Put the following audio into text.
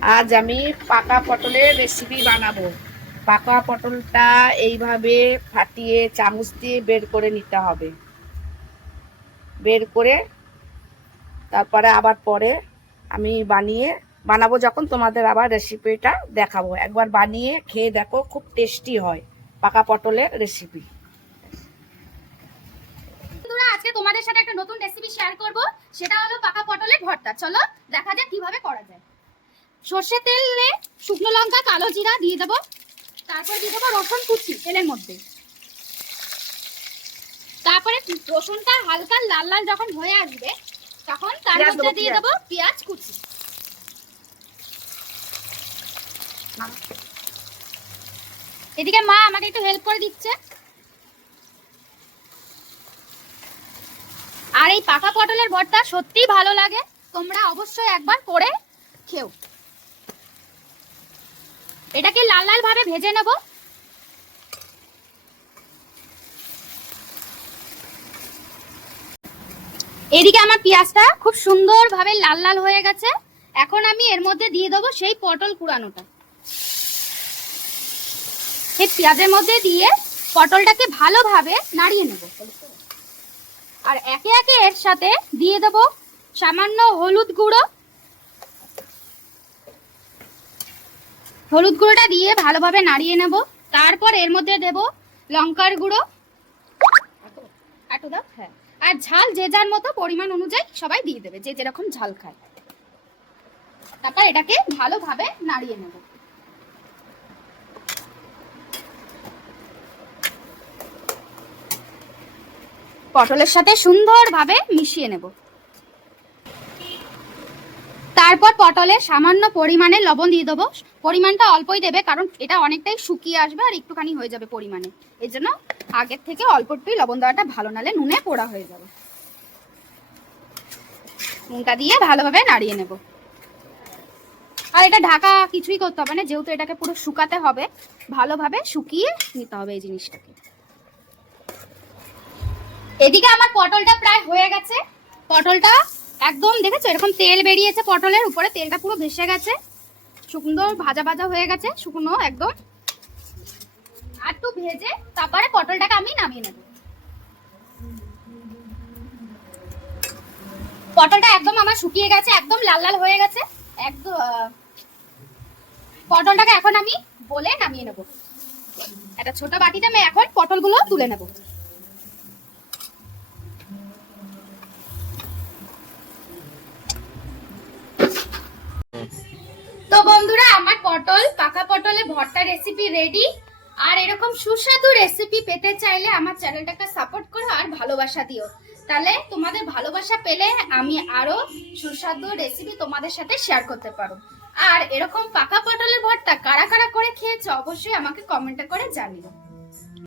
আজ আমি পাকা পটলের রেসিপি বানাবো। পাকা পটলটা এইভাবে ফাটিয়ে চামচ দিয়ে বের করে নিতে হবে। বের করে তারপরে আবার পরে আমি বানাবো, যখন তোমাদের আবার রেসিপিটা দেখাবো। একবার বানিয়ে খেয়ে দেখো, খুব টেস্টি হয় পাকা পটলের রেসিপি। বন্ধুরা, আজকে তোমাদের সাথে একটা নতুন রেসিপি শেয়ার করব। সেটা হলো পাকা পটলের ভর্তা। চলো দেখা যাক কিভাবে করা যায়। সর্ষের তেলে শুকনো লঙ্কা, কালো জিরা দিয়ে দেবো। তারপর দিয়ে দেবো রসুন কুচি তেলের মধ্যে। তারপরে রসুনটা হালকা লাল লাল যখন হয়ে আসবে, তখন তার মধ্যে দিয়ে দেবো পেঁয়াজ কুচি। এদিকে মা আমাকে একটু হেল্প করে দিচ্ছে। আর এই পাকা পটলের ভর্তা সত্যিই ভালো লাগে, তোমরা অবশ্যই একবার করে খেও। এটাকে লাল লাল ভাবে ভেজে নেব। এদিকে আমার পেঁয়াজটা খুব সুন্দরভাবে লাল লাল হয়ে গেছে। এখন আমি এর মধ্যে দিয়ে দেবো সেই পটল কুড়ানোটা। এই পেঁয়াজের মধ্যে দিয়ে পটলটাকে ভালোভাবে নাড়িয়ে নেব। আর একে একে এর সাথে দিয়ে দেবো সামান্য হলুদ গুঁড়ো। হলুদ গুঁড়োটা দিয়ে ভালোভাবে নাড়িয়ে নেব। তারপর এর মধ্যে দেব লঙ্কার গুঁড়ো। হ্যাঁ, আর ঝাল যে যার মতো পরিমাণ অনুযায়ী সবাই দিয়ে দেবে, যে যেরকম ঝাল খায়। তারপর এটাকে ভালোভাবে নাড়িয়ে নেব। পটলের সাথে সুন্দরভাবে মিশিয়ে নেব। তারপর পটলে সামান্য পরিমাণে লবণ দিয়ে দেবো। পরিমাণটা অল্পই দেবে, কারণ এটা অনেকটাই শুকিয়ে আসবে আর একটুখানি হয়ে যাবে পরিমাণে। এই জন্য আগের থেকে অল্প একটুই লবণ দেওয়াটা ভালো, নালে নুনে পোড়া হয়ে যাবে। নুনটা দিয়ে ভালোভাবে নাড়িয়ে নেব। আর এটা ঢাকা কিছুই করতে হবে না, যেহেতু এটাকে পুরো শুকাতে হবে। ভালোভাবে শুকিয়ে নিতে হবে এই জিনিসটাকে। এদিকে আমার পটলটা প্রায় হয়ে গেছে। পটলটা একদম দেখেছো, এরকম তেল বেরিয়েছে, পটলের উপরে তেলটা পুরো ভেসে গেছে। সুন্দর ভাজা ভাজা হয়ে গেছে, শুকনো একদম। আর একটু ভেজে তারপরে পটলটাকে আমি নামিয়ে নেব। পটলটা একদম আমার শুকিয়ে গেছে, একদম লাল লাল হয়ে গেছে একদম। পটলটাকে এখন আমি বলে নামিয়ে নেব। একটা ছোট বাটিতে আমি এখন পটলগুলো তুলে নেব। তো বন্ধুরা, আমার পাকা পটলের ভর্তা রেসিপি রেডি। আর এরকম সুস্বাদু রেসিপি পেতে চাইলে আমার চ্যানেলটাকে সাপোর্ট করো আর ভালোবাসা দিও। তাহলে তোমাদের ভালোবাসা পেলে আমি আরো সুস্বাদু রেসিপি তোমাদের সাথে শেয়ার করতে পারো। আর এরকম পাকা পটলের ভর্তা কারা কারা করে খেয়েছো অবশ্যই আমাকে কমেন্টে করে জানিও।